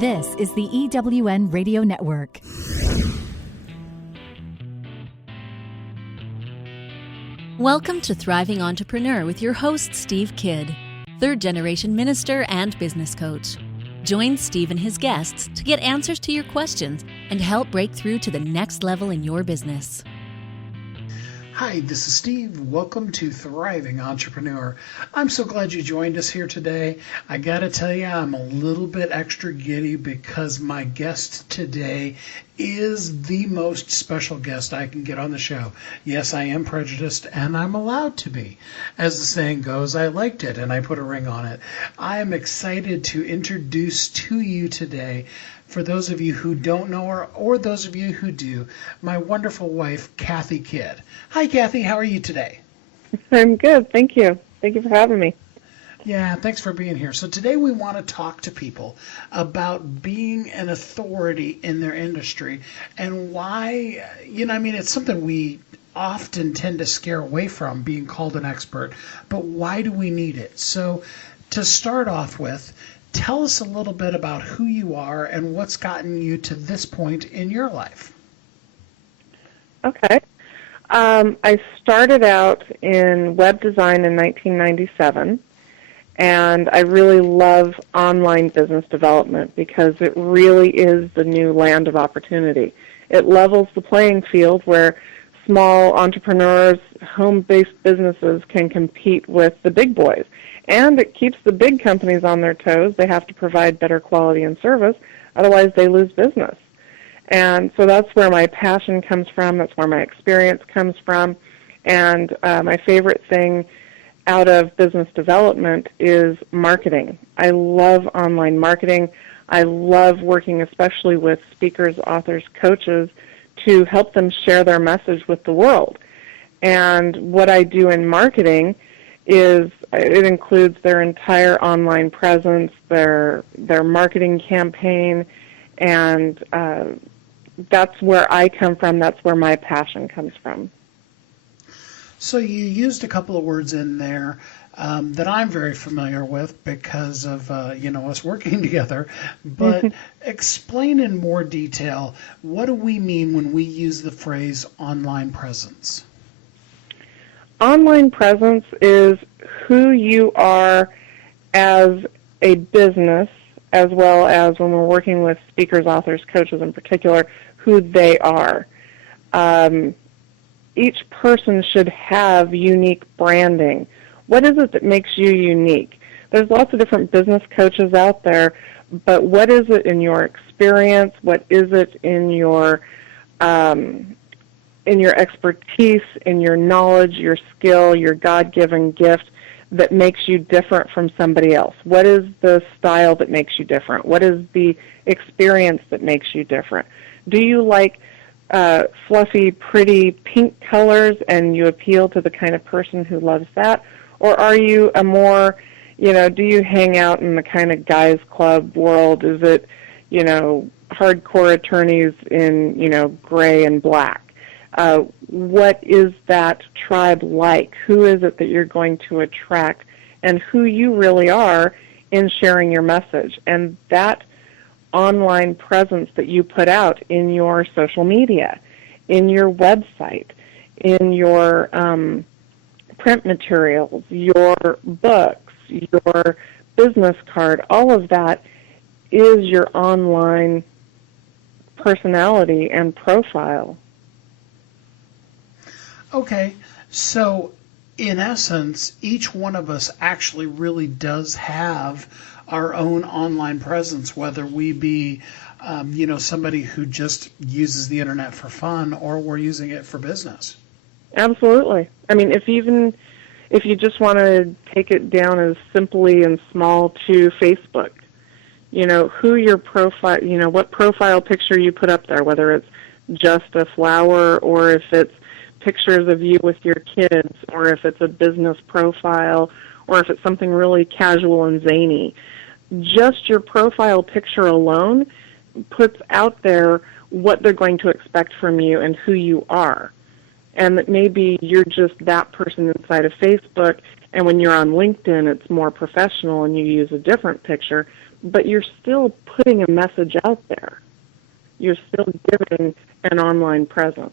This is the EWN Radio Network. Welcome to Thriving Entrepreneur with your host, Steve Kidd, third-generation minister and business coach. Join Steve and his guests to get answers to your questions and help break through to the next level in your business. Hi, this is Steve. Welcome to Thriving Entrepreneur. I'm so glad you joined us here today. I gotta tell you, I'm a little bit extra giddy because my guest today is the most special guest I can get on the show. Yes, I am prejudiced, and I'm allowed to be. As the saying goes, I liked it, and I put a ring on it. I am excited to introduce to you today, for those of you who don't know her, or those of you who do, my wonderful wife, Kathy Kidd. Hi, Kathy. How are you today? I'm good. Thank you. Thank you for having me. Yeah, thanks for being here. So today we want to talk to people about being an authority in their industry and why, it's something we often tend to scare away from, being called an expert, but why do we need it? So to start off with, tell us a little bit about who you are and what's gotten you to this point in your life. Okay. I started out in web design in 1997, and I really love online business development because it really is the new land of opportunity. It levels the playing field where small entrepreneurs, home-based businesses can compete with the big boys. And it keeps the big companies on their toes. They have to provide better quality and service, otherwise they lose business. And so that's where my passion comes from, that's where my experience comes from, and my favorite thing out of business development is marketing. I love online marketing. I love working especially with speakers, authors, coaches to help them share their message with the world. And what I do in marketing is it includes their entire online presence, their marketing campaign, and that's where I come from. That's where my passion comes from. So you used a couple of words in there that I'm very familiar with because of us working together. But explain in more detail, what do we mean when we use the phrase online presence? Online presence is who you are as a business, as well as when we're working with speakers, authors, coaches in particular, who they are. Each person should have unique branding. What is it that makes you unique? There's lots of different business coaches out there, but what is it in your experience? What is it in your expertise, in your knowledge, your skill, your God-given gift that makes you different from somebody else? What is the style that makes you different? What is the experience that makes you different? Do you like fluffy, pretty pink colors and you appeal to the kind of person who loves that? Or are you a more, do you hang out in the kind of guys club world? Is it, hardcore attorneys in, gray and black? What is that tribe like? Who is it that you're going to attract, and who you really are in sharing your message? And that online presence that you put out in your social media, in your website, in your print materials, your books, your business card, all of that is your online personality and profile. Okay, so in essence, each one of us actually really does have our own online presence, whether we be, somebody who just uses the internet for fun or we're using it for business. Absolutely. I mean, if you just want to take it down as simply and small to Facebook, who your profile, what profile picture you put up there, whether it's just a flower or if it's pictures of you with your kids, or if it's a business profile, or if it's something really casual and zany. Just your profile picture alone puts out there what they're going to expect from you and who you are. And that maybe you're just that person inside of Facebook, and when you're on LinkedIn, it's more professional and you use a different picture. but you're still putting a message out there. You're still giving an online presence.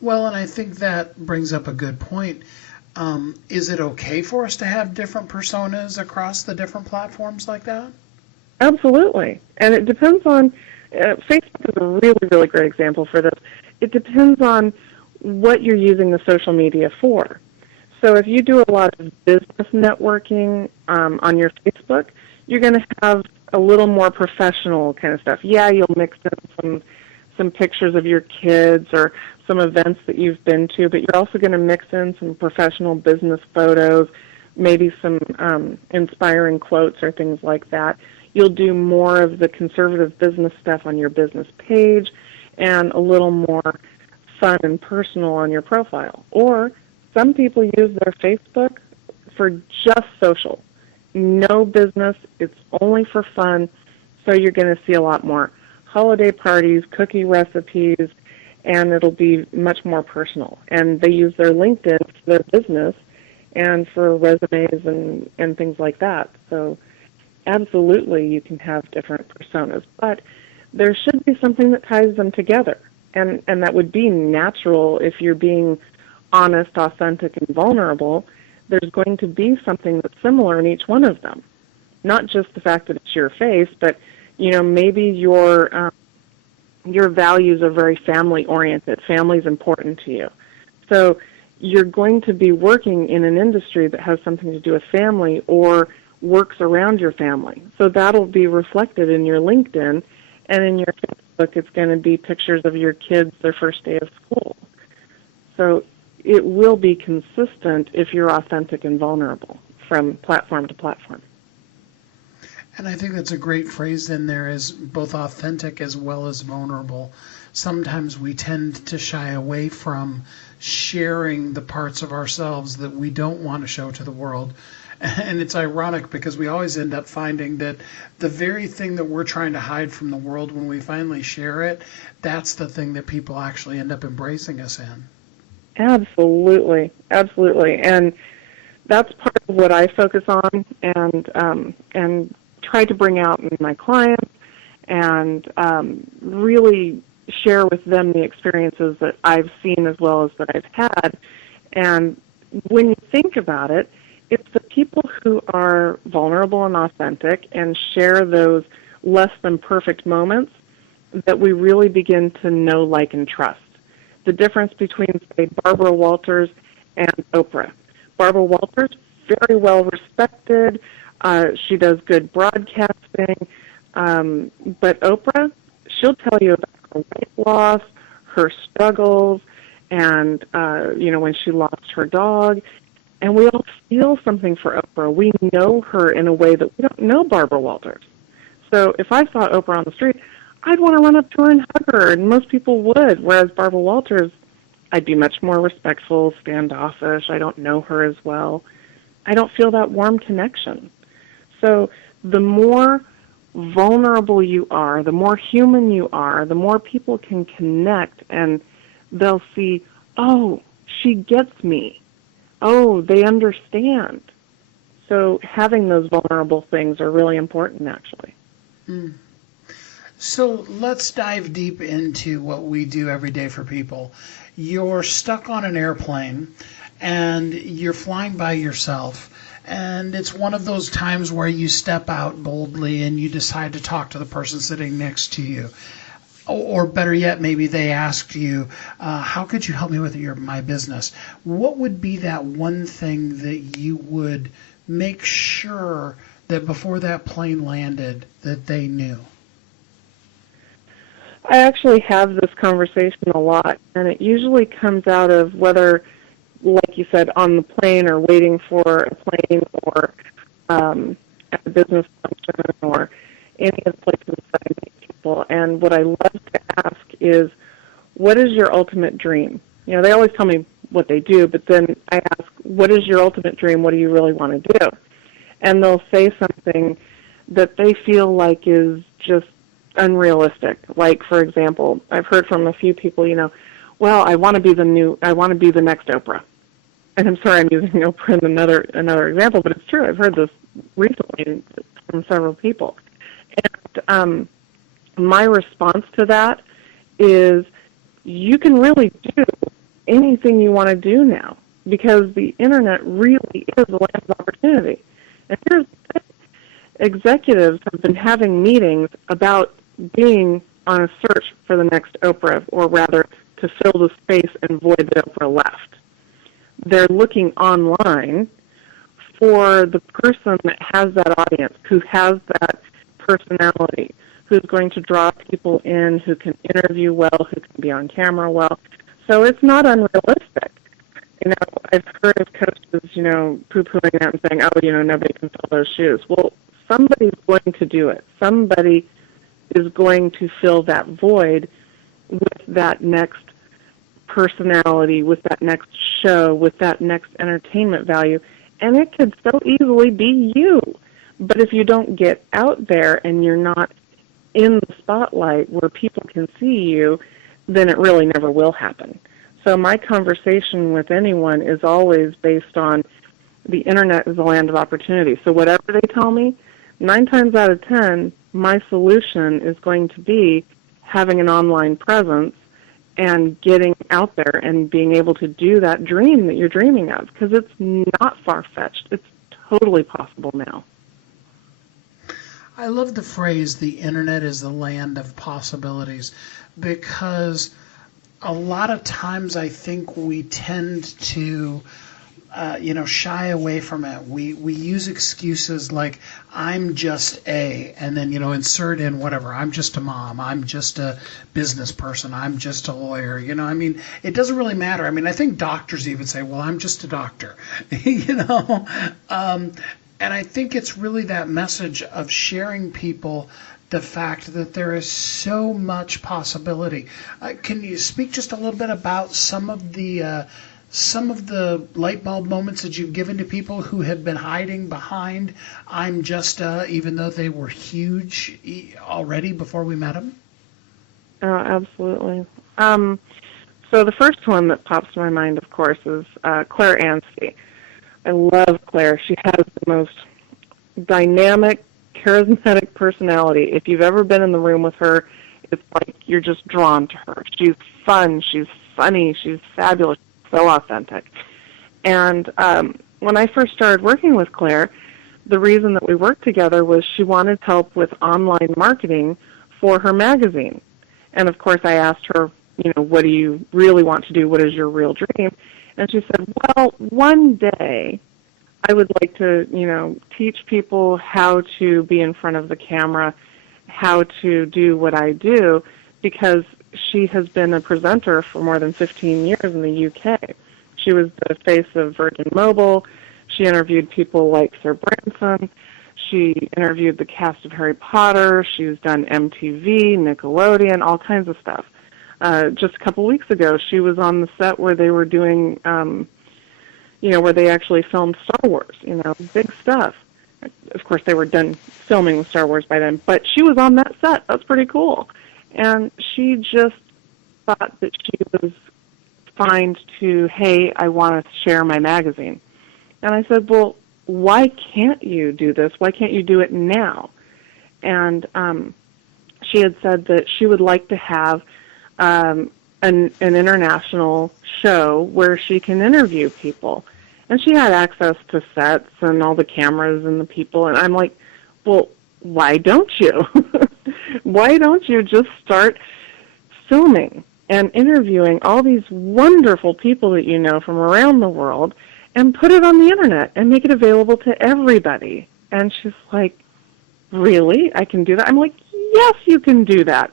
Well, and I think that brings up a good point. Is it okay for us to have different personas across the different platforms like that? Absolutely. And it depends on, Facebook is a really, really great example for this. It depends on what you're using the social media for. So if you do a lot of business networking on your Facebook, you're going to have a little more professional kind of stuff. Yeah, you'll mix in some pictures of your kids or some events that you've been to, but you're also going to mix in some professional business photos, maybe some inspiring quotes or things like that. You'll do more of the conservative business stuff on your business page and a little more fun and personal on your profile. Or some people use their Facebook for just social. No business. It's only for fun. So you're going to see a lot more holiday parties, cookie recipes, and it'll be much more personal. And they use their LinkedIn for their business and for resumes and things like that. So absolutely you can have different personas. But there should be something that ties them together. And that would be natural if you're being honest, authentic, and vulnerable. There's going to be something that's similar in each one of them. Not just the fact that it's your face, but maybe your values are very family-oriented. Family's important to you. So you're going to be working in an industry that has something to do with family or works around your family. So that'll be reflected in your LinkedIn, and in your Facebook it's going to be pictures of your kids, their first day of school. So it will be consistent if you're authentic and vulnerable from platform to platform. And I think that's a great phrase in there, is both authentic as well as vulnerable. Sometimes we tend to shy away from sharing the parts of ourselves that we don't want to show to the world. And it's ironic because we always end up finding that the very thing that we're trying to hide from the world, when we finally share it, that's the thing that people actually end up embracing us in. Absolutely, absolutely. And that's part of what I focus on and try to bring out in my clients and really share with them the experiences that I've seen as well as that I've had. And when you think about it, it's the people who are vulnerable and authentic and share those less than perfect moments that we really begin to know, like, and trust. The difference between, say, Barbara Walters and Oprah. Barbara Walters, very well respected. She does good broadcasting. But Oprah, she'll tell you about her weight loss, her struggles, and, when she lost her dog. And we all feel something for Oprah. We know her in a way that we don't know Barbara Walters. So if I saw Oprah on the street, I'd want to run up to her and hug her, and most people would, whereas Barbara Walters, I'd be much more respectful, standoffish. I don't know her as well. I don't feel that warm connection. So the more vulnerable you are, the more human you are, the more people can connect, and they'll see, oh, she gets me. Oh, they understand. So having those vulnerable things are really important, actually. Mm. So let's dive deep into what we do every day for people. You're stuck on an airplane and you're flying by yourself, and it's one of those times where you step out boldly and you decide to talk to the person sitting next to you. Or better yet, maybe they asked you, how could you help me with my business? What would be that one thing that you would make sure that before that plane landed that they knew? I actually have this conversation a lot, and it usually comes out of whether, like you said, on the plane or waiting for a plane or at a business function or any of the places that I meet people. And what I love to ask is, what is your ultimate dream? They always tell me what they do, but then I ask, what is your ultimate dream? What do you really want to do? And they'll say something that they feel like is just unrealistic. Like, for example, I've heard from a few people, well, I want to be the next Oprah. And I'm sorry I'm using Oprah in another example, but it's true. I've heard this recently from from several people. And my response to that is you can really do anything you want to do now because the Internet really is a land of opportunity. And here's the thing. Executives have been having meetings about being on a search for the next Oprah, or rather to fill the space and void that Oprah left. They're looking online for the person that has that audience, who has that personality, who's going to draw people in, who can interview well, who can be on camera well. So it's not unrealistic. I've heard of coaches, poo-pooing that and saying, nobody can fill those shoes. Well, somebody's going to do it. Somebody is going to fill that void with that next personality, with that next show, with that next entertainment value, and it could so easily be you. But if you don't get out there and you're not in the spotlight where people can see you, then it really never will happen. So my conversation with anyone is always based on the Internet is a land of opportunity. So whatever they tell me, 9 times out of 10, my solution is going to be having an online presence and getting out there and being able to do that dream that you're dreaming of, because it's not far-fetched. It's totally possible now. I love the phrase, the Internet is the land of possibilities, because a lot of times I think we tend to shy away from it. We use excuses like, I'm just and then, insert in whatever. I'm just a mom. I'm just a business person. I'm just a lawyer. It doesn't really matter. I think doctors even say, well, I'm just a doctor, and I think it's really that message of sharing people the fact that there is so much possibility. Can you speak just a little bit about some of the light bulb moments that you've given to people who have been hiding behind I'm just even though they were huge already before we met them? Oh, absolutely. So the first one that pops to my mind, of course, is Claire Ansty. I love Claire. She has the most dynamic, charismatic personality. If you've ever been in the room with her, it's like you're just drawn to her. She's fun. She's funny. She's fabulous. So authentic. And when I first started working with Claire, the reason that we worked together was she wanted help with online marketing for her magazine. And of course I asked her, what do you really want to do? What is your real dream? And she said, well, one day I would like to, teach people how to be in front of the camera, how to do what I do, because she has been a presenter for more than 15 years in the UK. She was the face of Virgin Mobile. She interviewed people like Sir Branson. She interviewed the cast of Harry Potter. She's done MTV, Nickelodeon, all kinds of stuff. Just a couple weeks ago, she was on the set where they were doing, where they actually filmed Star Wars, big stuff. Of course, they were done filming with Star Wars by then, but she was on that set. That's pretty cool. And she just thought that she was fine to, hey, I want to share my magazine. And I said, well, why can't you do this? Why can't you do it now? And she had said that she would like to have an international show where she can interview people. And she had access to sets and all the cameras and the people. And I'm like, well, why don't you? Why don't you just start filming and interviewing all these wonderful people that you know from around the world and put it on the Internet and make it available to everybody? And she's like, really? I can do that? I'm like, yes, you can do that.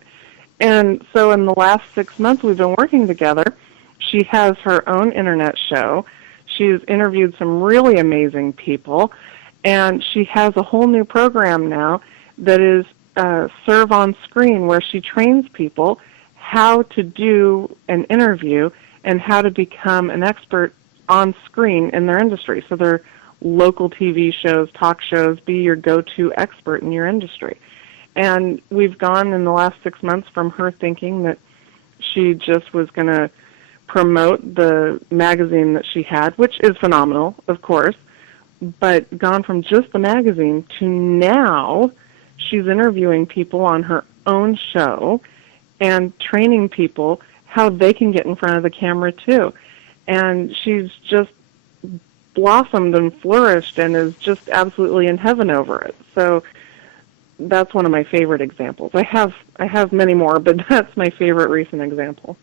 And so in the last 6 months we've been working together, she has her own Internet show. She's interviewed some really amazing people, and she has a whole new program now that is Serve on Screen, where she trains people how to do an interview and how to become an expert on screen in their industry. So their local TV shows, talk shows, be your go-to expert in your industry. And we've gone in the last 6 months from her thinking that she just was going to promote the magazine that she had, which is phenomenal, of course, but gone from just the magazine to now she's interviewing people on her own show and training people how they can get in front of the camera too. And she's just blossomed and flourished and is just absolutely in heaven over it. So that's one of my favorite examples. I have many more, but that's my favorite recent example.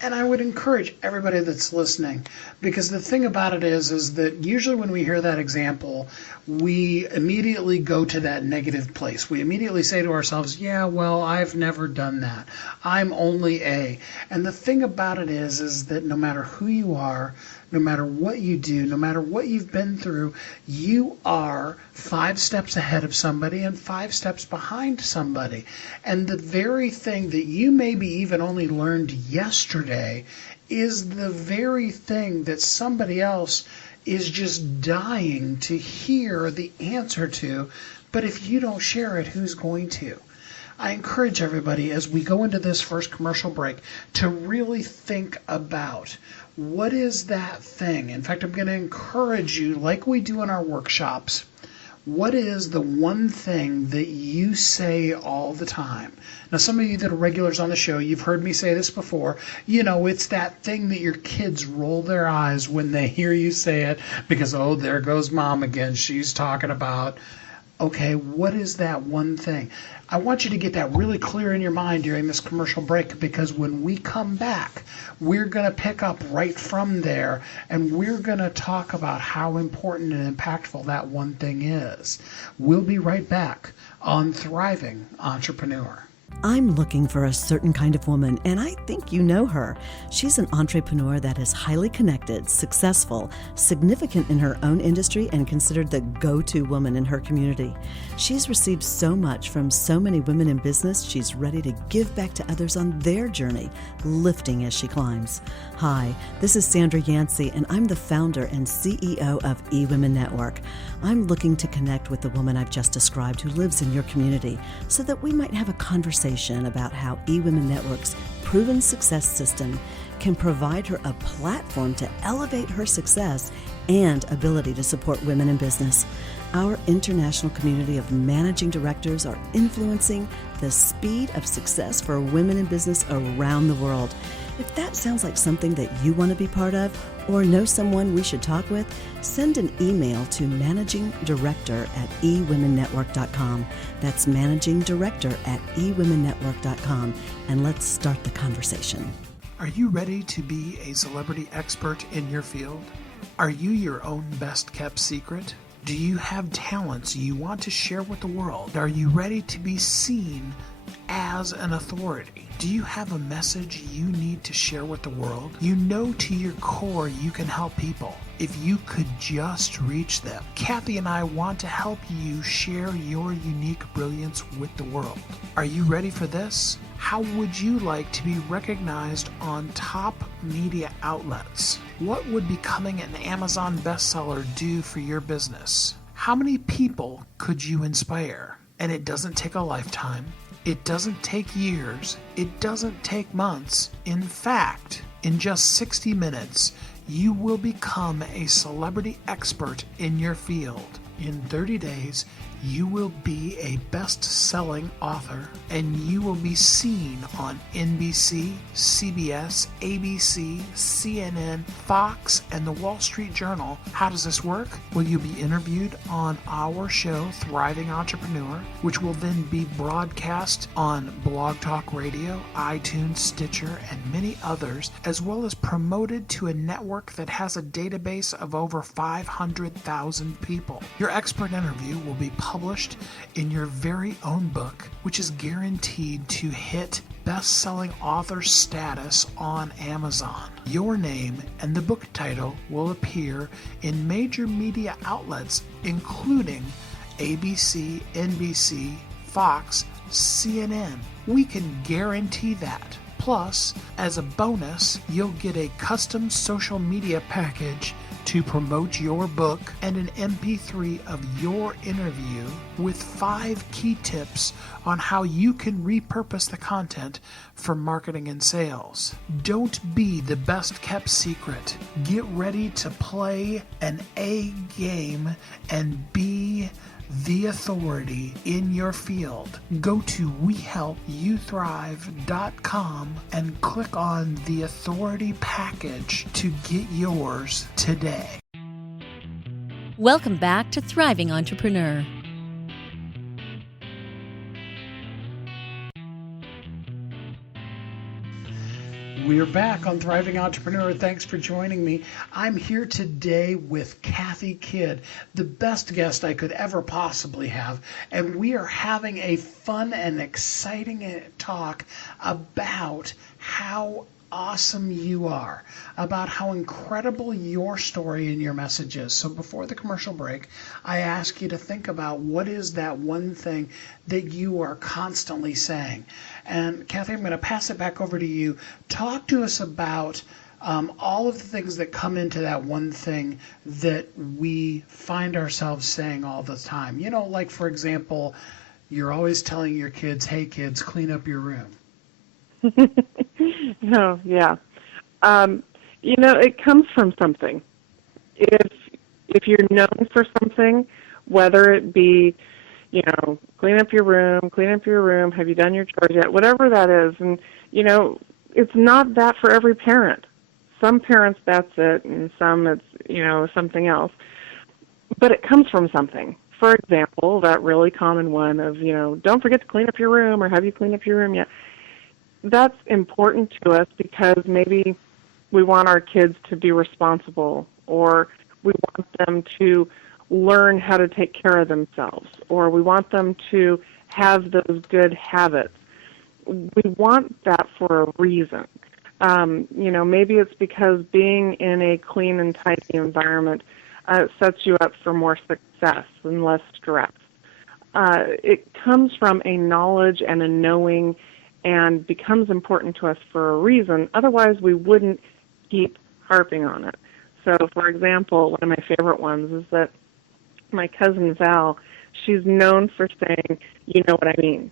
And I would encourage everybody that's listening, because the thing about it is that usually when we hear that example, we immediately go to that negative place. We immediately say to ourselves, yeah, well, I've never done that. I'm only A. And the thing about it is that no matter who you are, no matter what you do, no matter what you've been through, you are 5 steps ahead of somebody and 5 steps behind somebody. And the very thing that you maybe even only learned yesterday is the very thing that somebody else is just dying to hear the answer to. But if you don't share it, who's going to? I encourage everybody as we go into this first commercial break to really think about what is that thing. In fact, I'm going to encourage you, like we do in our workshops, what is the one thing that you say all the time? Now, some of you that are regulars on the show, you've heard me say this before. You know, it's that thing that your kids roll their eyes when they hear you say it because, oh, there goes mom again. She's talking about. Okay, what is that one thing? I want you to get that really clear in your mind during this commercial break, because when we come back, we're going to pick up right from there, and we're going to talk about how important and impactful that one thing is. We'll be right back on Thriving Entrepreneur. I'm looking for a certain kind of woman, and I think you know her. She's an entrepreneur that is highly connected, successful, significant in her own industry, and considered the go-to woman in her community. She's received so much from so many women in business, she's ready to give back to others on their journey, lifting as she climbs. Hi, this is Sandra Yancey, and I'm the founder and CEO of eWomen Network. I'm looking to connect with the woman I've just described who lives in your community so that we might have a conversation about how eWomen Network's proven success system can provide her a platform to elevate her success and ability to support women in business. Our international community of managing directors are influencing the speed of success for women in business around the world. If that sounds like something that you want to be part of or know someone we should talk with, send an email to managingdirector@ewomennetwork.com. That's managingdirector@ewomennetwork.com, and let's start the conversation. Are you ready to be a celebrity expert in your field? Are you your own best-kept secret? Do you have talents you want to share with the world? Are you ready to be seen as an authority? Do you have a message you need to share with the world? You know to your core you can help people if you could just reach them. Kathy and I want to help you share your unique brilliance with the world. Are you ready for this? How would you like to be recognized on top media outlets? What would becoming an Amazon bestseller do for your business? How many people could you inspire? And it doesn't take a lifetime. It doesn't take years. It doesn't take months. In fact, in just 60 minutes, you will become a celebrity expert in your field. In 30 days, you will be a best-selling author, and you will be seen on NBC, CBS, ABC, CNN, Fox, and the Wall Street Journal. How does this work? Well, you'll be interviewed on our show, Thriving Entrepreneur, which will then be broadcast on Blog Talk Radio, iTunes, Stitcher, and many others, as well as promoted to a network that has a database of over 500,000 people. Your expert interview will be published in your very own book, which is guaranteed to hit best-selling author status on Amazon. Your name and the book title will appear in major media outlets, including ABC, NBC, Fox, CNN. We can guarantee that. Plus, as a bonus, you'll get a custom social media package to promote your book and an MP3 of your interview with 5 key tips on how you can repurpose the content for marketing and sales. Don't be the best kept secret. Get ready to play an A game and be the authority in your field. Go to wehelpyouthrive.com and click on the authority package to get yours today. Welcome back to Thriving Entrepreneur. We're back on Thriving Entrepreneur. Thanks for joining me. I'm here today with Kathy Kidd, the best guest I could ever possibly have, and we are having a fun and exciting talk about how awesome you are, about how incredible your story and your message is. So before the commercial break, I ask you to think about what is that one thing that you are constantly saying. And Kathy, I'm going to pass it back over to you. Talk to us about all of the things that come into that one thing that we find ourselves saying all the time. You know, like for example, you're always telling your kids, hey kids, clean up your room. Oh, yeah. It comes from something. If you're known for something, whether it be, clean up your room, have you done your chores yet, whatever that is, and, it's not that for every parent. Some parents, that's it, and some it's, something else. But it comes from something. For example, that really common one of, don't forget to clean up your room, or have you cleaned up your room yet? That's important to us because maybe we want our kids to be responsible, or we want them to learn how to take care of themselves, or we want them to have those good habits. We want that for a reason. Maybe it's because being in a clean and tidy environment sets you up for more success and less stress. It comes from a knowledge and a knowing and becomes important to us for a reason. Otherwise, we wouldn't keep harping on it. So, for example, one of my favorite ones is that my cousin Val, she's known for saying, you know what I mean.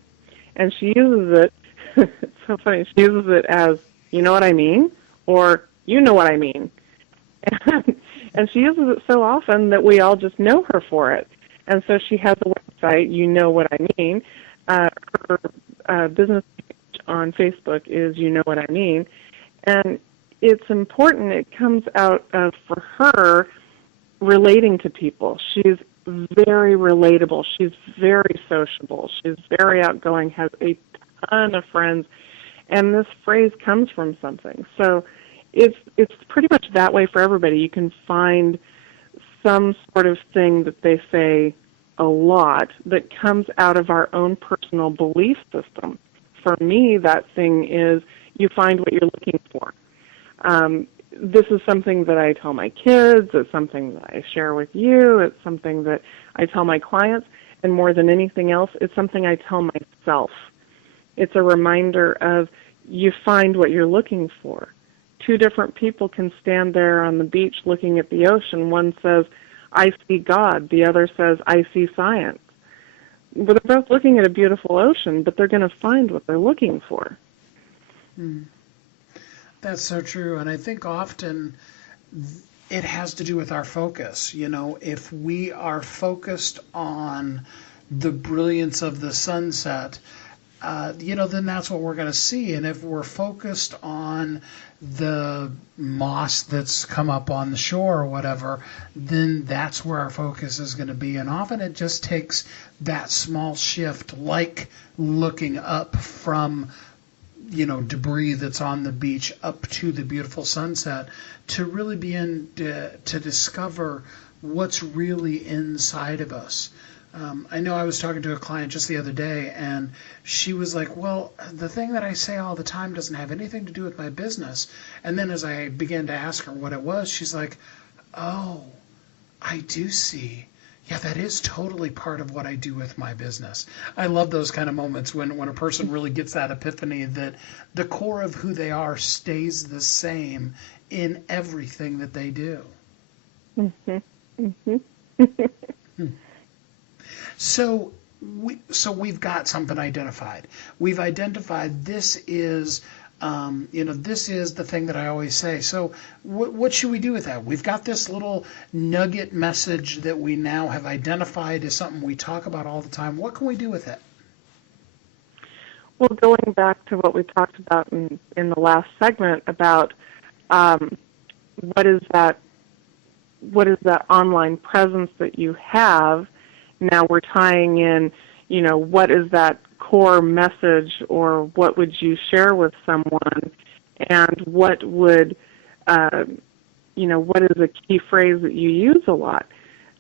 And she uses it, it's so funny, she uses it as, you know what I mean, or you know what I mean. And she uses it so often that we all just know her for it. And so she has a website, You Know What I Mean. Her business on Facebook is You Know What I Mean, and it's important. It comes out of, for her, relating to people. She's very relatable. She's very sociable. She's very outgoing, has a ton of friends, and this phrase comes from something. So it's pretty much that way for everybody. You can find some sort of thing that they say a lot that comes out of our own personal belief system. For me, that thing is you find what you're looking for. This is something that I tell my kids. It's something that I share with you. It's something that I tell my clients. And more than anything else, it's something I tell myself. It's a reminder of you find what you're looking for. 2 different people can stand there on the beach looking at the ocean. One says, I see God. The other says, I see science. But they're both looking at a beautiful ocean, but they're going to find what they're looking for. That's so true. And I think often it has to do with our focus. If we are focused on the brilliance of the sunset, then that's what we're going to see. And if we're focused on the moss that's come up on the shore or whatever, then that's where our focus is going to be. And often it just takes that small shift, like looking up from, debris that's on the beach up to the beautiful sunset, to really begin to discover what's really inside of us. I know I was talking to a client just the other day, and she was like, well, the thing that I say all the time doesn't have anything to do with my business. And then as I began to ask her what it was, she's like, oh, I do see. Yeah, that is totally part of what I do with my business. I love those kind of moments when a person really gets that epiphany that the core of who they are stays the same in everything that they do. Mhm. Mhm. So we've got something identified. We've identified this is, this is the thing that I always say. So what should we do with that? We've got this little nugget message that we now have identified as something we talk about all the time. What can we do with it? Well, going back to what we talked about in the last segment about um, what is that online presence that you have. Now we're tying in, what is that core message, or what would you share with someone, and what would, what is a key phrase that you use a lot.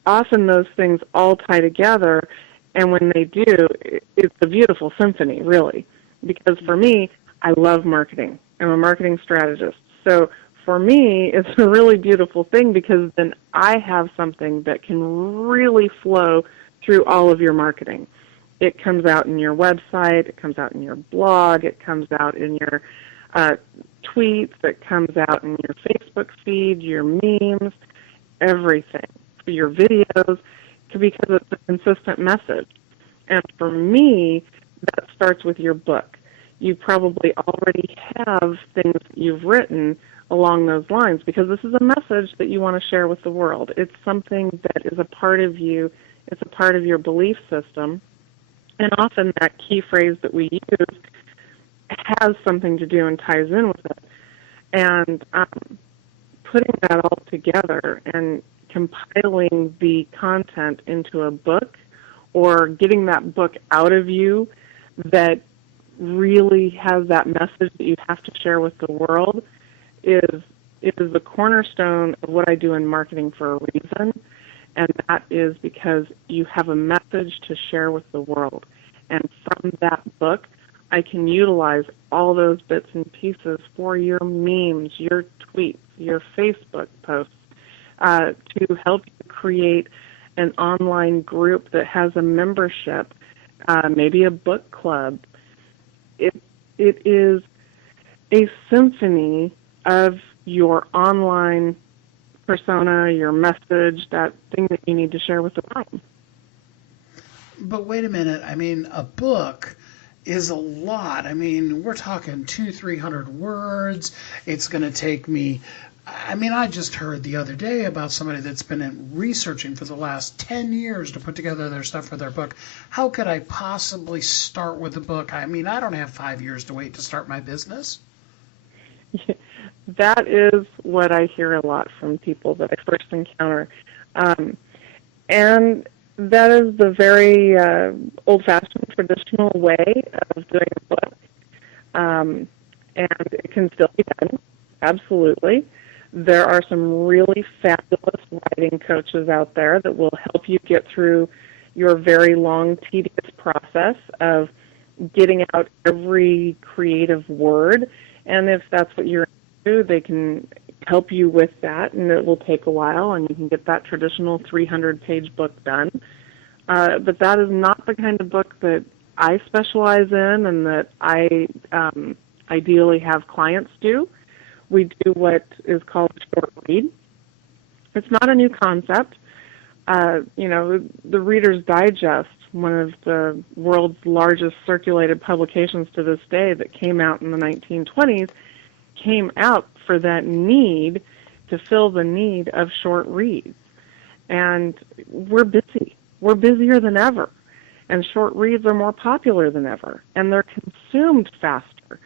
Often those things all tie together, and when they do, it's a beautiful symphony, really. Because for me, I love marketing. I'm a marketing strategist. So for me, it's a really beautiful thing, because then I have something that can really flow through all of your marketing. It comes out in your website, it comes out in your blog, it comes out in your tweets, it comes out in your Facebook feed, your memes, everything, your videos, because it's a consistent message. And for me, that starts with your book. You probably already have things that you've written along those lines, because this is a message that you want to share with the world. It's something that is a part of you. It's a part of your belief system. And often that key phrase that we use has something to do and ties in with it. And putting that all together and compiling the content into a book, or getting that book out of you that really has that message that you have to share with the world, is the cornerstone of what I do in marketing for a reason. And that is because you have a message to share with the world. And from that book, I can utilize all those bits and pieces for your memes, your tweets, your Facebook posts, to help you create an online group that has a membership, maybe a book club. It is a symphony of your online persona, your message, that thing that you need to share with the world. But wait a minute. I mean, a book is a lot. I mean, we're talking 200-300 words. It's going to take me. I mean, I just heard the other day about somebody that's been researching for the last 10 years to put together their stuff for their book. How could I possibly start with a book? I mean, I don't have 5 years to wait to start my business. That is what I hear a lot from people that I first encounter. And that is the very old-fashioned, traditional way of doing a book. And it can still be done, absolutely. There are some really fabulous writing coaches out there that will help you get through your very long, tedious process of getting out every creative word. And if that's what you're into, they can help you with that, and it will take a while, and you can get that traditional 300-page book done. But that is not the kind of book that I specialize in and that I ideally have clients do. We do what is called a short read. It's not a new concept. The Reader's Digest, one of the world's largest circulated publications to this day that came out in the 1920s, came out for that need, to fill the need of short reads. And we're busy. We're busier than ever. And short reads are more popular than ever. And they're consumed faster.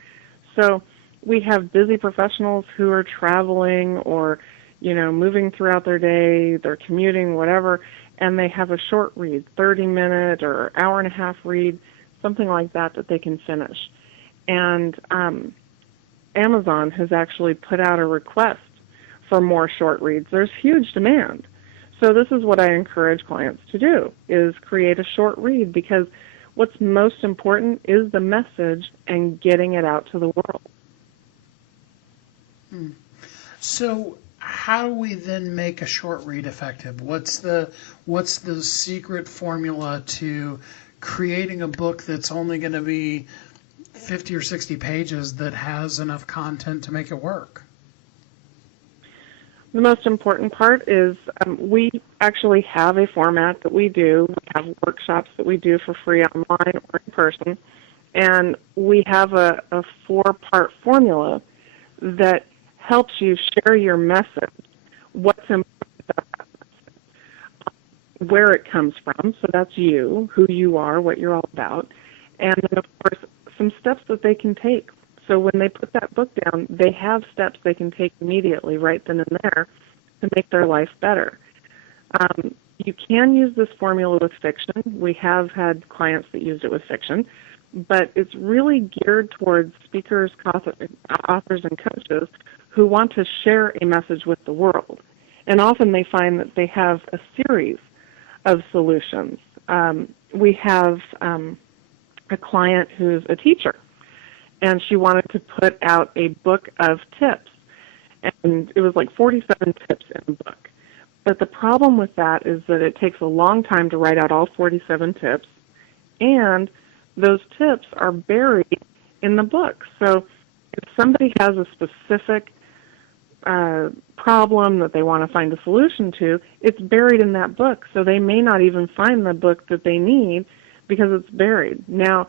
So we have busy professionals who are traveling or, moving throughout their day, they're commuting, whatever, and they have a short read, 30-minute or hour-and-a-half read, something like that they can finish. And Amazon has actually put out a request for more short reads. There's huge demand. So this is what I encourage clients to do, is create a short read, because what's most important is the message and getting it out to the world. So how do we then make a short read effective? What's the secret formula to creating a book that's only going to be 50 or 60 pages that has enough content to make it work? The most important part is we actually have a format that we do. We have workshops that we do for free online or in person, and we have a 4-part formula that helps you share your message, what's important about that message, where it comes from, so that's you, who you are, what you're all about, and then, of course, some steps that they can take. So when they put that book down, they have steps they can take immediately, right then and there, to make their life better. You can use this formula with fiction. We have had clients that used it with fiction, but it's really geared towards speakers, authors, and coaches who want to share a message with the world. And often they find that they have a series of solutions. We have a client who's a teacher, and she wanted to put out a book of tips, and it was like 47 tips in the book. But the problem with that is that it takes a long time to write out all 47 tips, and those tips are buried in the book. So if somebody has a specific problem that they want to find a solution to, it's buried in that book, so they may not even find the book that they need because it's buried. Now,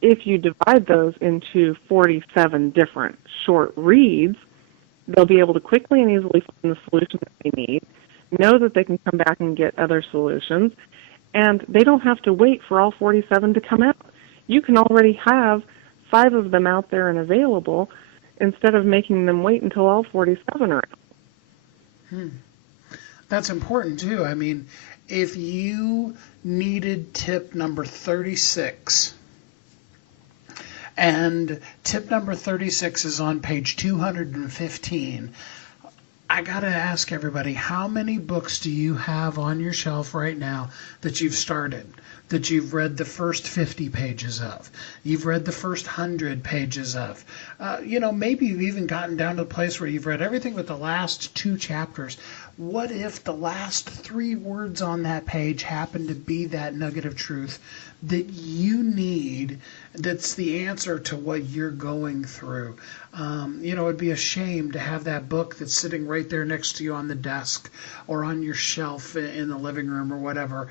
if you divide those into 47 different short reads, they'll be able to quickly and easily find the solution that they need, know that they can come back and get other solutions, and they don't have to wait for all 47 to come out. You can already have 5 of them out there and available instead of making them wait until all 47 are out. That's important, too. I mean, if you needed tip number 36, and tip number 36 is on page 215, I got to ask everybody, how many books do you have on your shelf right now that you've started, that you've read the first 50 pages of, you've read the first 100 pages of? Maybe you've even gotten down to the place where you've read everything but the last 2 chapters. What if the last 3 words on that page happen to be that nugget of truth that you need, that's the answer to what you're going through? It'd be a shame to have that book that's sitting right there next to you on the desk or on your shelf in the living room or whatever,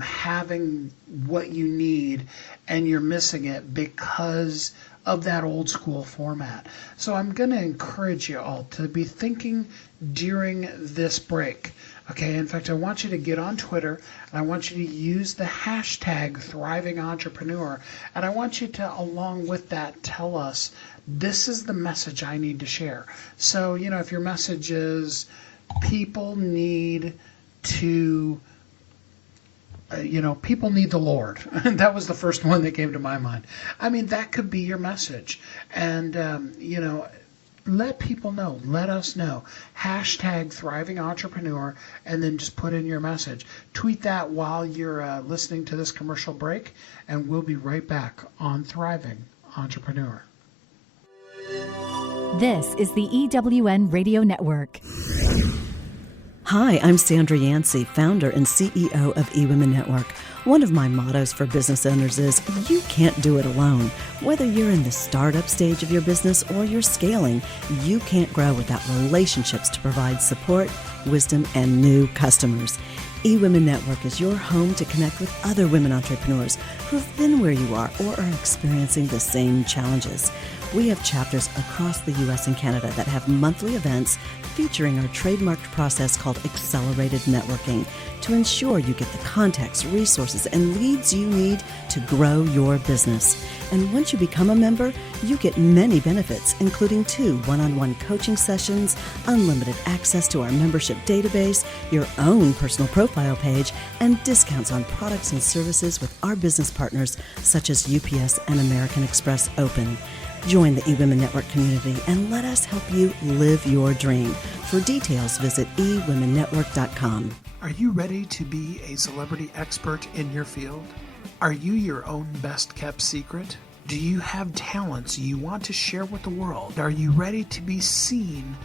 having what you need and you're missing it because of that old school format. So I'm going to encourage you all to be thinking during this break. Okay, in fact, I want you to get on Twitter, and I want you to use the hashtag Thriving Entrepreneur, and I want you to, along with that, tell us, this is the message I need to share. So, if your message is people need to, people need the Lord. That was the first one that came to my mind. I mean, that could be your message. And, let people know. Let us know. Hashtag Thriving Entrepreneur, and then just put in your message. Tweet that while you're listening to this commercial break, and we'll be right back on Thriving Entrepreneur. This is the EWN Radio Network. Hi, I'm Sandra Yancey, founder and CEO of eWomen Network. One of my mottos for business owners is, you can't do it alone. Whether you're in the startup stage of your business or you're scaling, you can't grow without relationships to provide support, wisdom, and new customers. eWomen Network is your home to connect with other women entrepreneurs who've been where you are or are experiencing the same challenges. We have chapters across the U.S. and Canada that have monthly events featuring our trademarked process called Accelerated Networking to ensure you get the context, resources, and leads you need to grow your business. And once you become a member, you get many benefits, including 2 one-on-one coaching sessions, unlimited access to our membership database, your own personal profile page, and discounts on products and services with our business partners such as UPS and American Express Open. Join the eWomen Network community and let us help you live your dream. For details, visit eWomenNetwork.com. Are you ready to be a celebrity expert in your field? Are you your own best-kept secret? Do you have talents you want to share with the world? Are you ready to be seen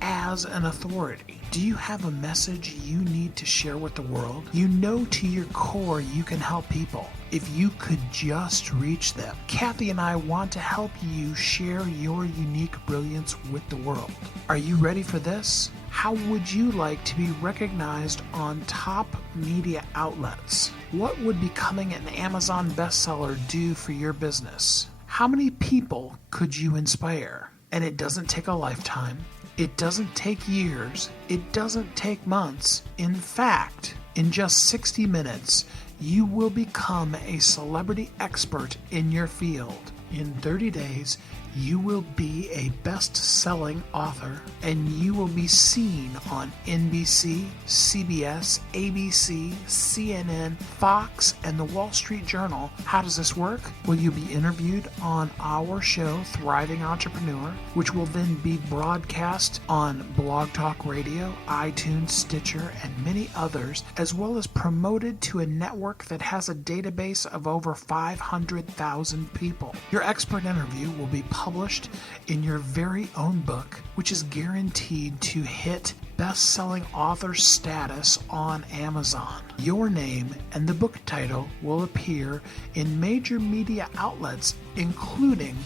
as an authority? Do you have a message you need to share with the world? You know to your core you can help people if you could just reach them. Kathy and I want to help you share your unique brilliance with the world. Are you ready for this? How would you like to be recognized on top media outlets? What would becoming an Amazon bestseller do for your business? How many people could you inspire? And it doesn't take a lifetime. It doesn't take years. It doesn't take months. In fact, in just 60 minutes, you will become a celebrity expert in your field. In 30 days, you will be a best-selling author, and you will be seen on NBC, CBS, ABC, CNN, Fox, and the Wall Street Journal. How does this work? Well, you'll be interviewed on our show, Thriving Entrepreneur, which will then be broadcast on Blog Talk Radio, iTunes, Stitcher, and many others, as well as promoted to a network that has a database of over 500,000 people. Your expert interview will be published in your very own book, which is guaranteed to hit best-selling author status on Amazon. Your name and the book title will appear in major media outlets, including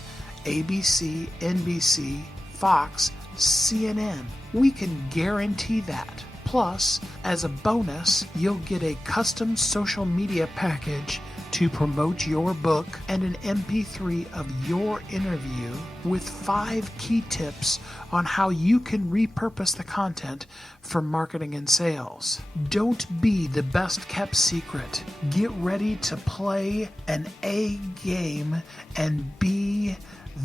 ABC, NBC, Fox, CNN. We can guarantee that. Plus, as a bonus, you'll get a custom social media package to promote your book and an MP3 of your interview with 5 key tips on how you can repurpose the content for marketing and sales. Don't be the best kept secret. Get ready to play an A game and be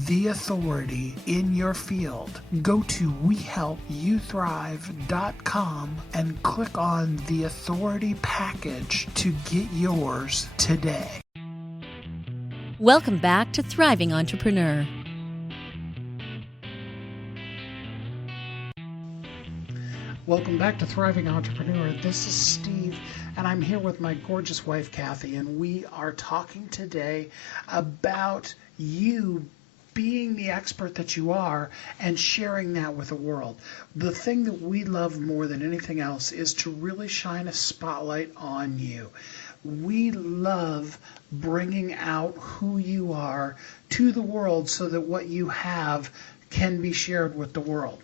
the authority in your field. Go to WeHelpYouThrive.com and click on the authority package to get yours today. Welcome back to Thriving Entrepreneur. Welcome back to Thriving Entrepreneur. This is Steve, and I'm here with my gorgeous wife, Kathy, and we are talking today about you being the expert that you are and sharing that with the world. The thing that we love more than anything else is to really shine a spotlight on you. We love bringing out who you are to the world so that what you have can be shared with the world.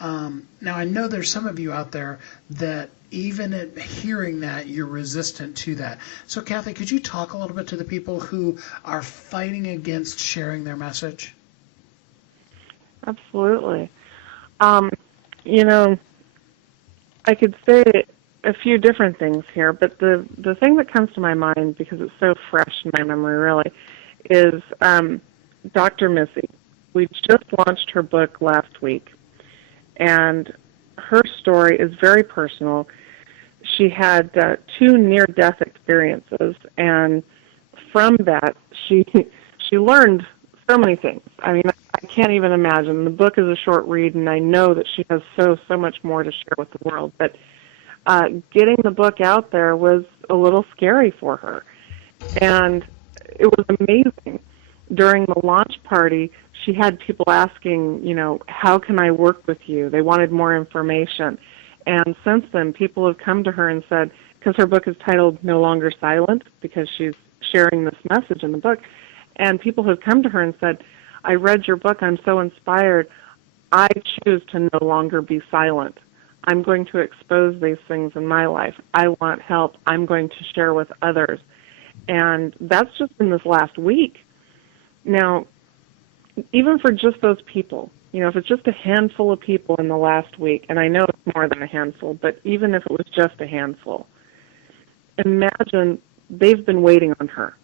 Now, I know there's some of you out there that even at hearing that, you're resistant to that. So, Kathy, could you talk a little bit to the people who are fighting against sharing their message? Absolutely. I could say a few different things here, but the thing that comes to my mind, because it's so fresh in my memory, really, is Dr. Missy. We just launched her book last week, and her story is very personal. She had 2 near-death experiences, and from that, she learned so many things. I mean, I can't even imagine. The book is a short read, and I know that she has so much more to share with the world. But getting the book out there was a little scary for her. And it was amazing. During the launch party, she had people asking, how can I work with you? They wanted more information. And since then, people have come to her and said, because her book is titled No Longer Silent, because she's sharing this message in the book, and people have come to her and said, I read your book, I'm so inspired, I choose to no longer be silent. I'm going to expose these things in my life. I want help. I'm going to share with others. And that's just in this last week. Now, even for just those people, if it's just a handful of people in the last week, and I know it's more than a handful, but even if it was just a handful, imagine they've been waiting on her.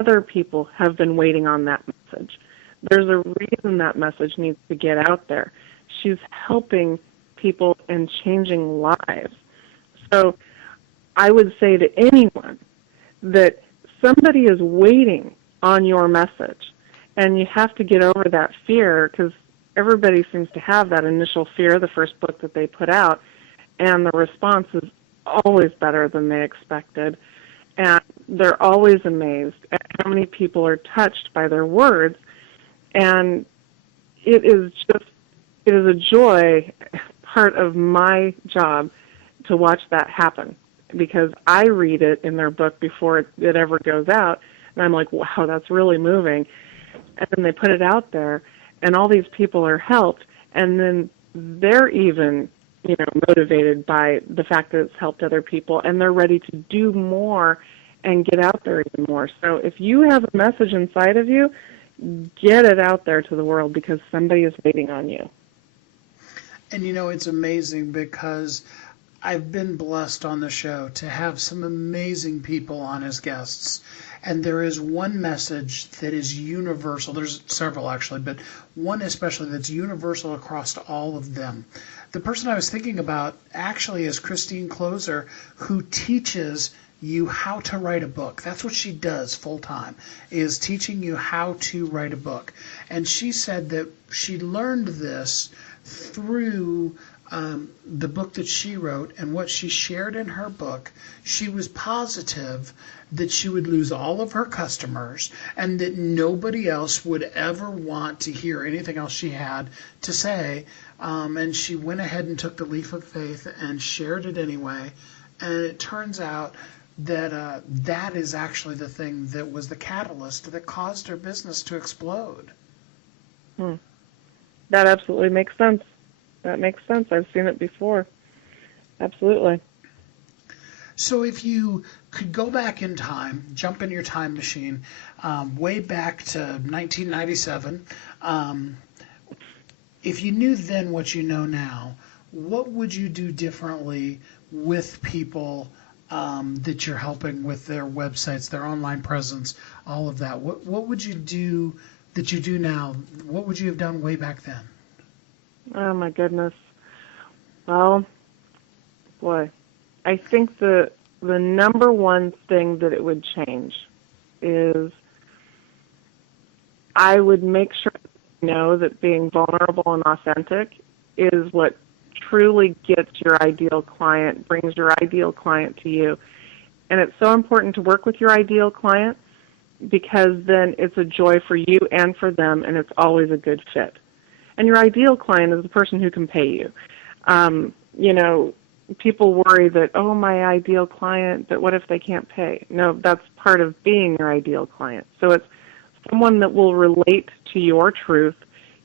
Other people have been waiting on that message. There's a reason that message needs to get out there. She's helping people and changing lives. So I would say to anyone that somebody is waiting on your message, and you have to get over that fear, because everybody seems to have that initial fear, the first book that they put out, and the response is always better than they expected. And they're always amazed at how many people are touched by their words. And it is a joy, part of my job, to watch that happen, because I read it in their book before it ever goes out, and I'm like, wow, that's really moving. And then they put it out there, and all these people are helped, and then they're even motivated by the fact that it's helped other people, and they're ready to do more and get out there even more. So if you have a message inside of you, get it out there to the world, because somebody is waiting on you. And it's amazing because I've been blessed on the show to have some amazing people on as guests. And there is one message that is universal. There's several actually, but one especially that's universal across all of them. The person I was thinking about actually is Christine Closer, who teaches you how to write a book. That's what she does full time, is teaching you how to write a book. And she said that she learned this through the book that she wrote and what she shared in her book. She was positive that she would lose all of her customers and that nobody else would ever want to hear anything else she had to say. And she went ahead and took the leap of faith and shared it anyway. And it turns out that that is actually the thing that was the catalyst that caused her business to explode. That absolutely makes sense. That makes sense. I've seen it before. Absolutely. So if you could go back in time, jump in your time machine, way back to 1997, if you knew then what you know now, what would you do differently with people that you're helping with their websites, their online presence, all of that? What would you do that you do now? What would you have done way back then? Oh, my goodness. Well, boy, I think the number one thing that it would change is I would make sure that being vulnerable and authentic is what truly gets your ideal client, brings your ideal client to you. And it's so important to work with your ideal client, because then it's a joy for you and for them, and it's always a good fit. And your ideal client is the person who can pay you. People worry that, oh, my ideal client, but what if they can't pay? No, that's part of being your ideal client. So it's someone that will relate to your truth,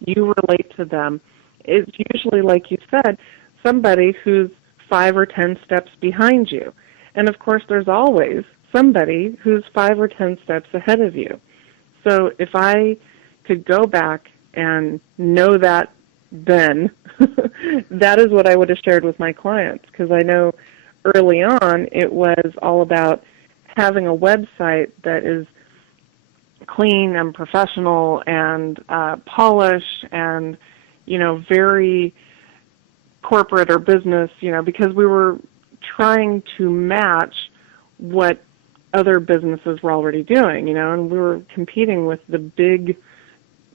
you relate to them. It's usually, like you said, somebody who's 5 or 10 steps behind you. And, of course, there's always somebody who's 5 or 10 steps ahead of you. So if I could go back and know that then, that is what I would have shared with my clients, because I know early on it was all about having a website that is clean and professional and polished and, very corporate or business, because we were trying to match what other businesses were already doing, and we were competing with the big,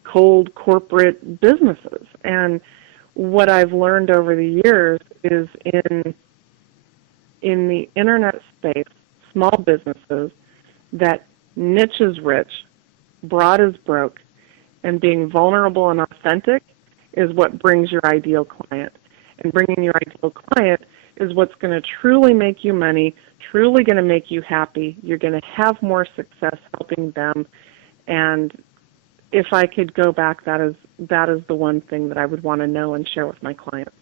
cold corporate businesses. And what I've learned over the years is in the internet space, small businesses, that niche is rich, broad is broke, and being vulnerable and authentic is what brings your ideal client. And bringing your ideal client is what's going to truly make you money, truly going to make you happy. You're going to have more success helping them. And if I could go back, that is the one thing that I would want to know and share with my clients.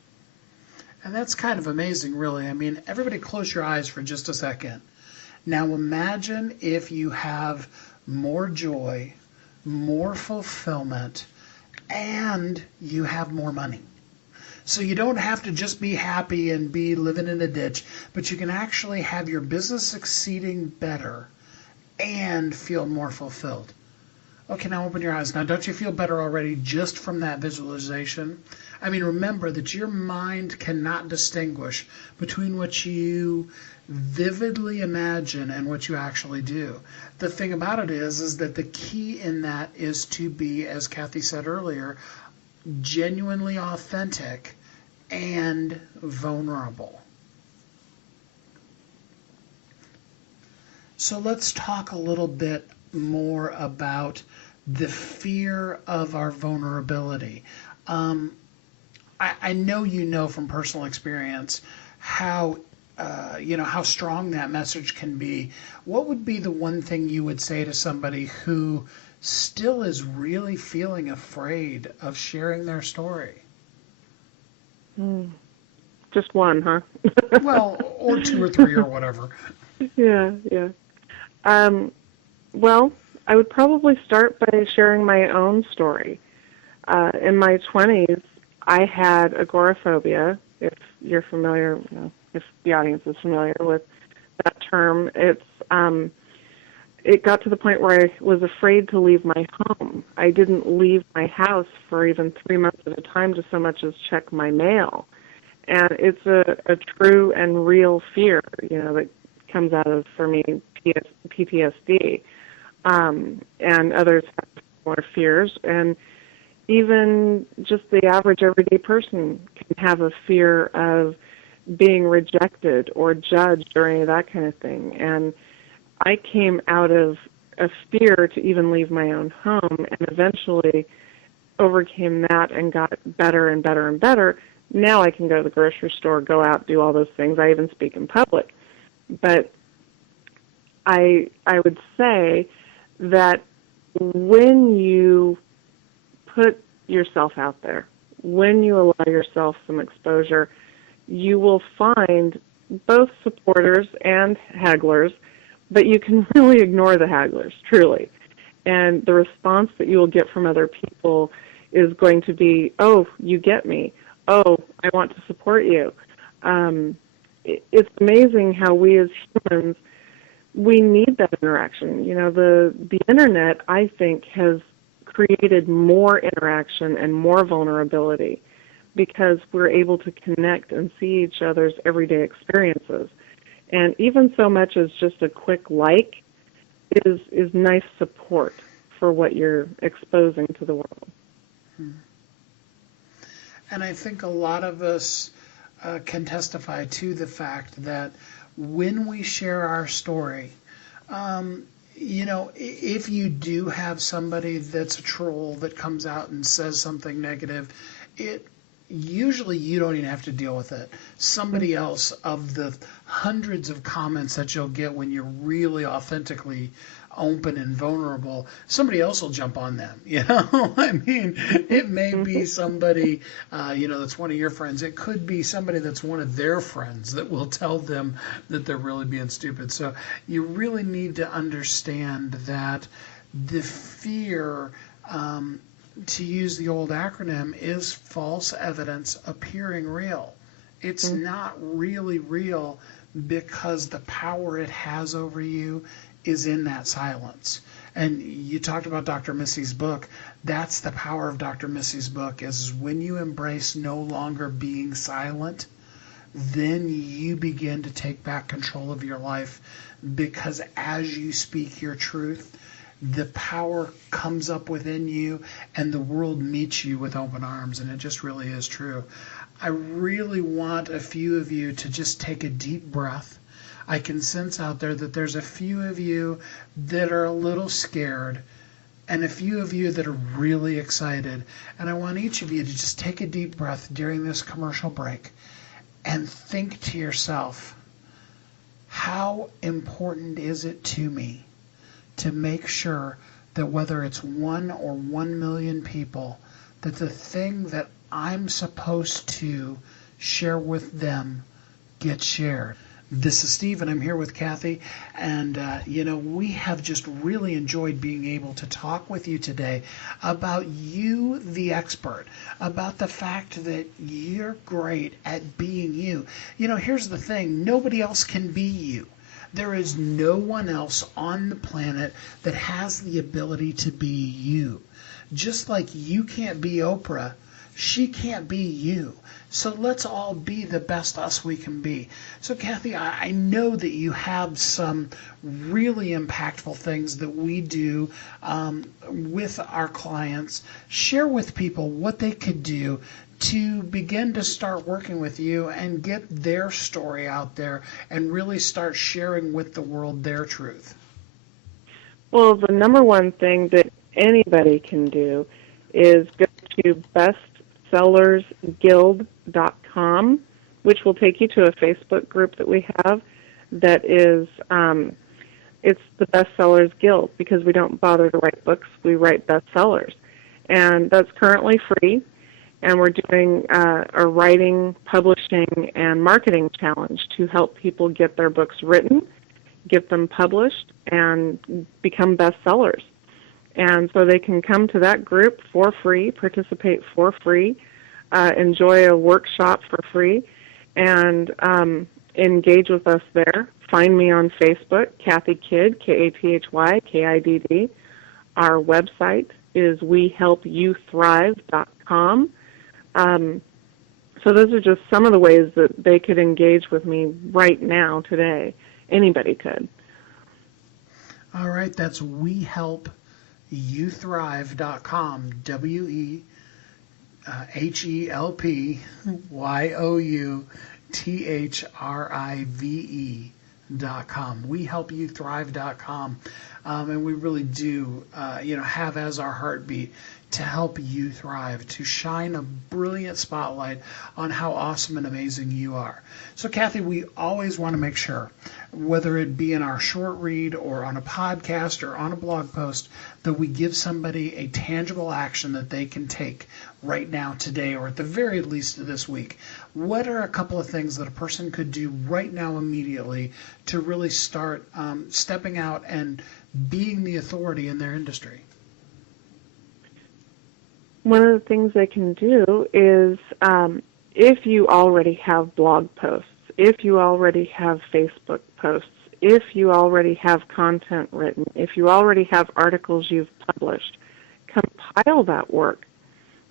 And that's kind of amazing, really. I mean, everybody close your eyes for just a second. Now imagine if you have more joy, more fulfillment, and you have more money. So you don't have to just be happy and be living in a ditch, but you can actually have your business succeeding better and feel more fulfilled. Okay, now open your eyes. Now, don't you feel better already just from that visualization? I mean, remember that your mind cannot distinguish between what you vividly imagine and what you actually do. The thing about it is that the key in that is to be, as Kathy said earlier, genuinely authentic and vulnerable. So let's talk a little bit more about the fear of our vulnerability. I know from personal experience how how strong that message can be. What would be the one thing you would say to somebody who still is really feeling afraid of sharing their story? Just one, huh? Well, or two or three or whatever. Yeah, yeah. Well, I would probably start by sharing my own story. In my 20s, I had agoraphobia. If you're familiar, if the audience is familiar with that term, it got to the point where I was afraid to leave my home. I didn't leave my house for even 3 months at a time to so much as check my mail. And it's a true and real fear, that comes out of, for me, PTSD. And others have more fears. And even just the average everyday person can have a fear of being rejected or judged or any of that kind of thing. And I came out of a fear to even leave my own home and eventually overcame that and got better and better and better. Now I can go to the grocery store, go out, do all those things. I even speak in public. But I would say that when you put yourself out there, when you allow yourself some exposure, you will find both supporters and hagglers, but you can really ignore the hagglers, truly. And the response that you will get from other people is going to be, oh, you get me. Oh, I want to support you. It's amazing how we as humans, we need that interaction. The internet, I think, has created more interaction and more vulnerability because we're able to connect and see each other's everyday experiences. And even so much as just a quick like is nice support for what you're exposing to the world. And I think a lot of us can testify to the fact that when we share our story, if you do have somebody that's a troll that comes out and says something negative, usually you don't even have to deal with it. Somebody else, of the hundreds of comments that you'll get when you're really authentically open and vulnerable, somebody else will jump on them. I mean, it may be somebody, that's one of your friends. It could be somebody that's one of their friends that will tell them that they're really being stupid. So you really need to understand that the fear, to use the old acronym, is false evidence appearing real. It's not really real because the power it has over you is in that silence. And you talked about Dr. Missy's book. That's the power of Dr. Missy's book, is when you embrace no longer being silent, then you begin to take back control of your life, because as you speak your truth, the power comes up within you and the world meets you with open arms. And it just really is true. I really want a few of you to just take a deep breath. I can sense out there that there's a few of you that are a little scared and a few of you that are really excited. And I want each of you to just take a deep breath during this commercial break and think to yourself, how important is it to me to make sure that whether it's 1 or 1 million people, that the thing that I'm supposed to share with them gets shared. This is Steve, and I'm here with Kathy, and we have just really enjoyed being able to talk with you today about you, the expert, about the fact that you're great at being you. Here's the thing, nobody else can be you. There is no one else on the planet that has the ability to be you. Just like you can't be Oprah, she can't be you. So let's all be the best us we can be. So Kathy, I know that you have some really impactful things that we do with our clients. Share with people what they could do to begin to start working with you and get their story out there and really start sharing with the world their truth. Well, the number one thing that anybody can do is go to bestsellersguild.com, which will take you to a Facebook group that we have that is, it's the Bestsellers Guild, because we don't bother to write books, we write bestsellers. And that's currently free. And we're doing a writing, publishing, and marketing challenge to help people get their books written, get them published, and become bestsellers. And so they can come to that group for free, participate for free, enjoy a workshop for free, and engage with us there. Find me on Facebook, Kathy Kidd, KathyKidd. Our website is wehelpyouthrive.com. So those are just some of the ways that they could engage with me right now, today. Anybody could. All right, that's wehelpyouthrive.com, WehelpYouthrive.com, wehelpyouthrive.com. And we really do, have as our heartbeat to help you thrive, to shine a brilliant spotlight on how awesome and amazing you are. So, Kathy, we always want to make sure, whether it be in our short read or on a podcast or on a blog post, that we give somebody a tangible action that they can take right now, today, or at the very least this week. What are a couple of things that a person could do right now immediately to really start stepping out and being the authority in their industry? One of the things they can do is, if you already have blog posts, if you already have Facebook posts, if you already have content written, if you already have articles you've published, compile that work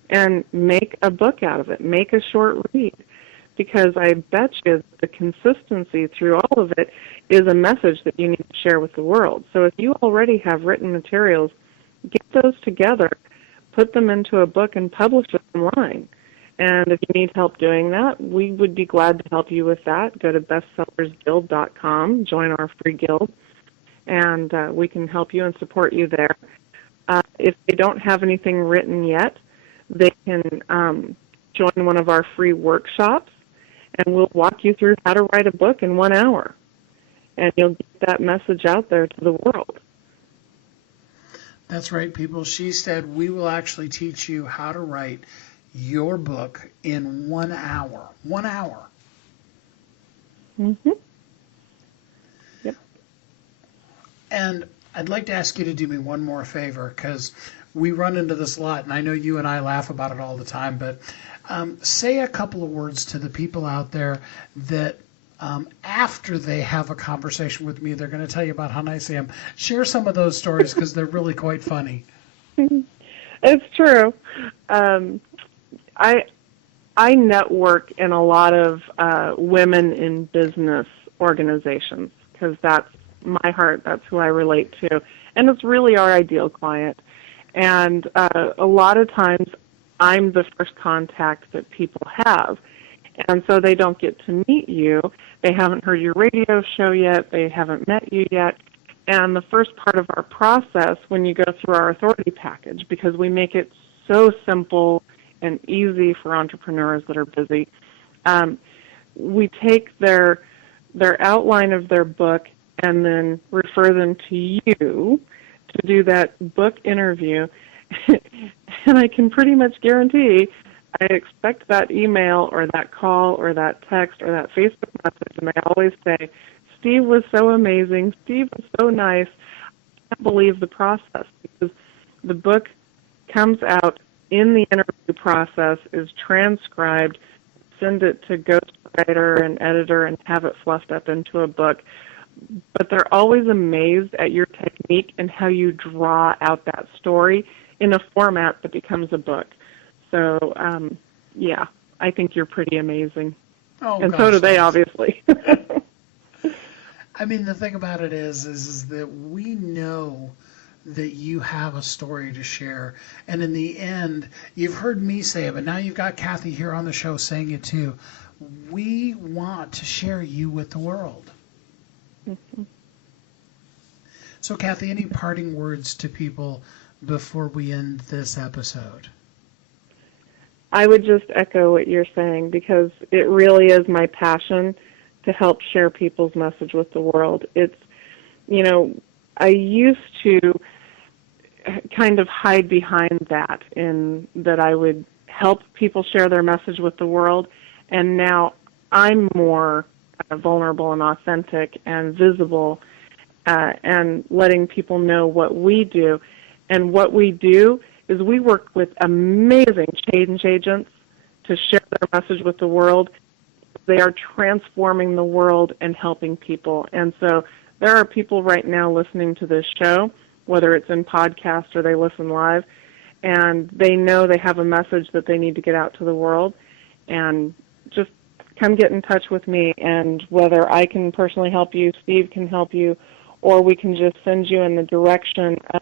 and make a book out of it. Make a short read, because I bet you the consistency through all of it is a message that you need to share with the world. So if you already have written materials, get those together, put them into a book, and publish it online. And if you need help doing that, we would be glad to help you with that. Go to bestsellersguild.com, join our free guild, and we can help you and support you there. If they don't have anything written yet, they can join one of our free workshops, and we'll walk you through how to write a book in 1 hour. And you'll get that message out there to the world. That's right, people. She said we will actually teach you how to write your book in 1 hour. 1 hour. Mm-hmm. Yep. And I'd like to ask you to do me one more favor, because we run into this a lot, and I know you and I laugh about it all the time, but say a couple of words to the people out there that after they have a conversation with me, they're going to tell you about how nice I am. Share some of those stories, because they're really quite funny. It's true. I network in a lot of women in business organizations, because that's my heart. That's who I relate to. And it's really our ideal client. And a lot of times I'm the first contact that people have. And so they don't get to meet you. They haven't heard your radio show yet. They haven't met you yet. And the first part of our process, when you go through our authority package, because we make it so simple and easy for entrepreneurs that are busy, we take their outline of their book and then refer them to you to do that book interview. And I can pretty much guarantee I expect that email or that call or that text or that Facebook message, and they always say, Steve was so amazing, Steve was so nice. I can't believe the process, because the book comes out in the interview process, is transcribed, send it to ghostwriter and editor and have it fluffed up into a book. But they're always amazed at your technique and how you draw out that story in a format that becomes a book. So, yeah, I think you're pretty amazing. Oh, and gosh, so do they, obviously. I mean, the thing about it is that we know that you have a story to share. And in the end, you've heard me say it, but now you've got Kathy here on the show saying it too. We want to share you with the world. Mm-hmm. So, Kathy, any parting words to people before we end this episode? I would just echo what you're saying, because it really is my passion to help share people's message with the world. It's, I used to kind of hide behind that, in that I would help people share their message with the world, and now I'm more vulnerable and authentic and visible, and letting people know what we do. And what we do is we work with amazing change agents to share their message with the world. They are transforming the world and helping people. And so there are people right now listening to this show, whether it's in podcast or they listen live, and they know they have a message that they need to get out to the world. And just come get in touch with me, and whether I can personally help you, Steve can help you, or we can just send you in the direction of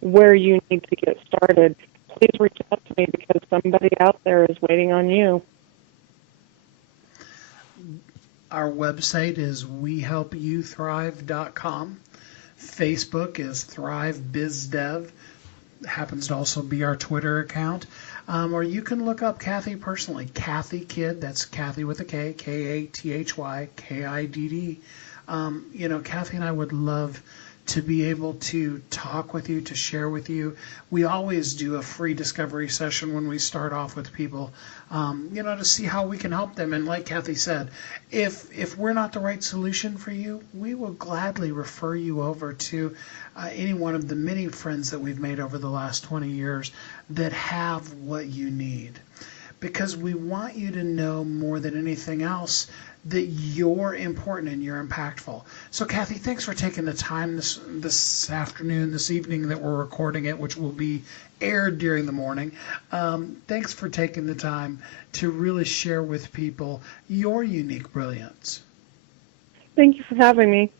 where you need to get started, please reach out to me, because somebody out there is waiting on you. Our website is wehelpyouthrive.com. Facebook is ThriveBizDev. Happens to also be our Twitter account. Or you can look up Kathy personally, Kathy Kidd. That's Kathy with a K, Kathy Kidd. Kathy and I would love to be able to talk with you, to share with you. We always do a free discovery session when we start off with people, to see how we can help them. And like Kathy said, if we're not the right solution for you, we will gladly refer you over to any one of the many friends that we've made over the last 20 years that have what you need. Because we want you to know more than anything else that you're important and you're impactful. So Kathy, thanks for taking the time this afternoon, this evening that we're recording it, which will be aired during the morning. Thanks for taking the time to really share with people your unique brilliance. Thank you for having me.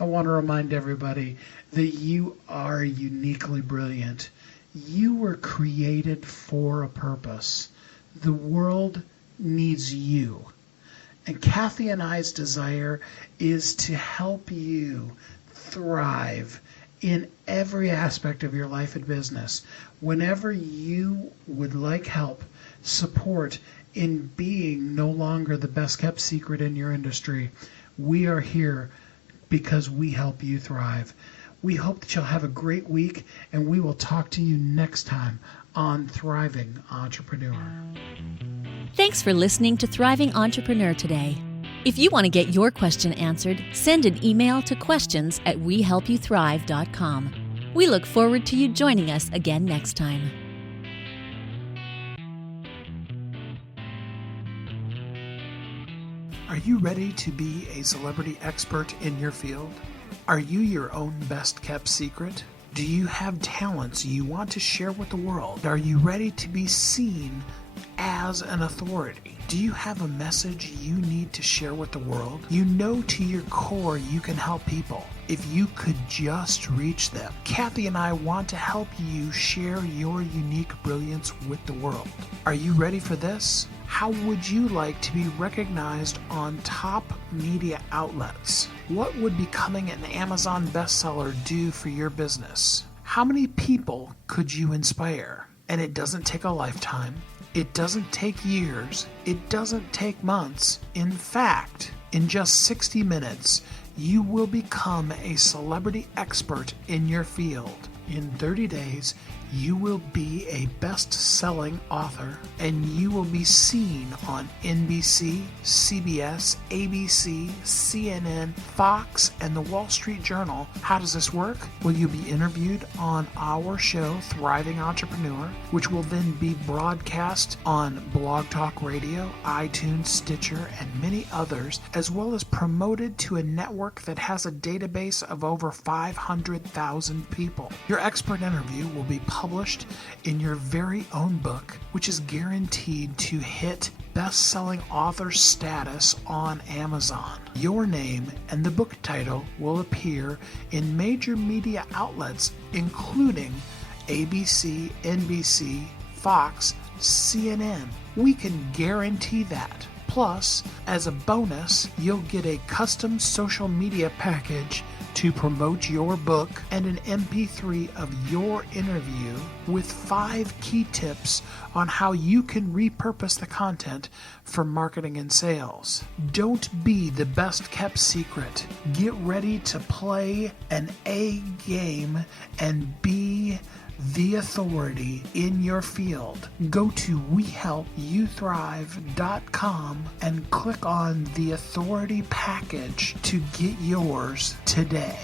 I want to remind everybody that you are uniquely brilliant. You were created for a purpose. The world needs you. And Kathy and I's desire is to help you thrive in every aspect of your life and business. Whenever you would like help, support in being no longer the best kept secret in your industry, we are here because we help you thrive. We hope that you'll have a great week, and we will talk to you next time on Thriving Entrepreneur. Thanks for listening to Thriving Entrepreneur today. If you want to get your question answered, send an email to questions@wehelpyouthrive.com. We look forward to you joining us again next time. Are you ready to be a celebrity expert in your field? Are you your own best kept secret? Do you have talents you want to share with the world? Are you ready to be seen as an authority? Do you have a message you need to share with the world? You know to your core you can help people if you could just reach them. Kathy and I want to help you share your unique brilliance with the world. Are you ready for this? How would you like to be recognized on top media outlets? What would becoming an Amazon bestseller do for your business? How many people could you inspire? And it doesn't take a lifetime. It doesn't take years. It doesn't take months. In fact, in just 60 minutes, you will become a celebrity expert in your field. In 30 days, you will be a best-selling author, and you will be seen on NBC, CBS, ABC, CNN, Fox, and the Wall Street Journal. How does this work? Well, you'll be interviewed on our show, Thriving Entrepreneur, which will then be broadcast on Blog Talk Radio, iTunes, Stitcher, and many others, as well as promoted to a network that has a database of over 500,000 people. Your expert interview will be published in your very own book, which is guaranteed to hit best-selling author status on Amazon. Your name and the book title will appear in major media outlets, including ABC, NBC, Fox, CNN. We can guarantee that. Plus, as a bonus, you'll get a custom social media package to promote your book and an MP3 of your interview with 5 key tips on how you can repurpose the content for marketing and sales. Don't be the best kept secret. Get ready to play an A game and be the authority in your field, go to wehelpyouthrive.com and click on the authority package to get yours today.